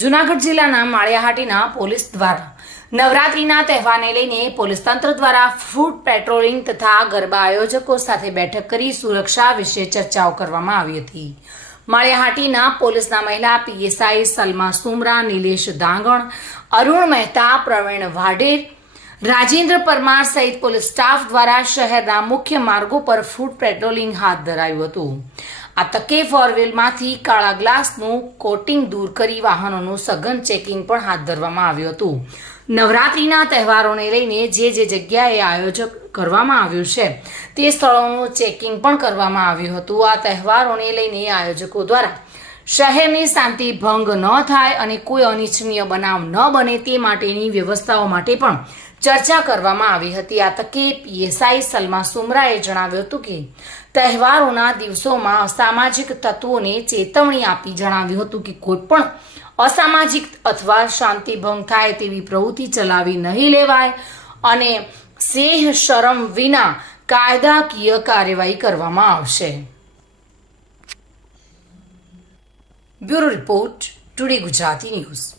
જૂનાગઢ જિલ્લાના માળિયાહાટીના પોલીસ દ્વારા નવરાત્રીના તહેવારને લઈને પોલીસ તંત્ર દ્વારા ફૂડ પેટ્રોલિંગ તથા ગરબા આયોજકો સાથે બેઠક કરી સુરક્ષા વિશે ચર્ચાઓ કરવામાં આવી હતી। માળિયાહાટીના પોલીસના મહિલા પીએસઆઈ સલમા સુમરા, નિલેશ દાંગણ, અરુણ મહેતા, પ્રવીણ વાઢેર, રાજેન્દ્ર પરમાર સહિત પોલીસ સ્ટાફ દ્વારા શહેરના મુખ્ય માર્ગો પર ફૂડ પેટ્રોલિંગ હાથ ધરાયું હતું। આ તકે ફોર વ્હીલમાંથી કાળા ગ્લાસનું કોટિંગ દૂર કરી વાહનોનું સઘન ચેકિંગ પણ હાથ ધરવામાં આવ્યું હતું। નવરાત્રીના તહેવારોને લઈને જે જગ્યાએ આયોજન કરવામાં આવ્યું છે તે સ્થળોનું ચેકિંગ પણ કરવામાં આવ્યું હતું। આ તહેવારોને લઈને આયોજકો દ્વારા શહેરની શાંતિ ભંગ ન થાય અને કોઈ અનિચ્છનીય બનાવ ન બને તે માટેની વ્યવસ્થાઓ માટે પણ ચર્ચા કરવામાં આવી હતી। આ તકે પીએસઆઈ સલમા સુમરાએ જણાવ્યું હતું કે તહેવારોના દિવસોમાં અસામાજિક તત્વોને ચેતવણી આપી જણાવ્યું હતું કે કોઈ પણ અસામાજિક અથવા શાંતિ ભંગ થાય તેવી પ્રવૃત્તિ ચલાવી નહીં લેવાય અને સેહ શરમ વિના કાયદાકીય કાર્યવાહી કરવામાં આવશે। Bureau report, today Gujarati news.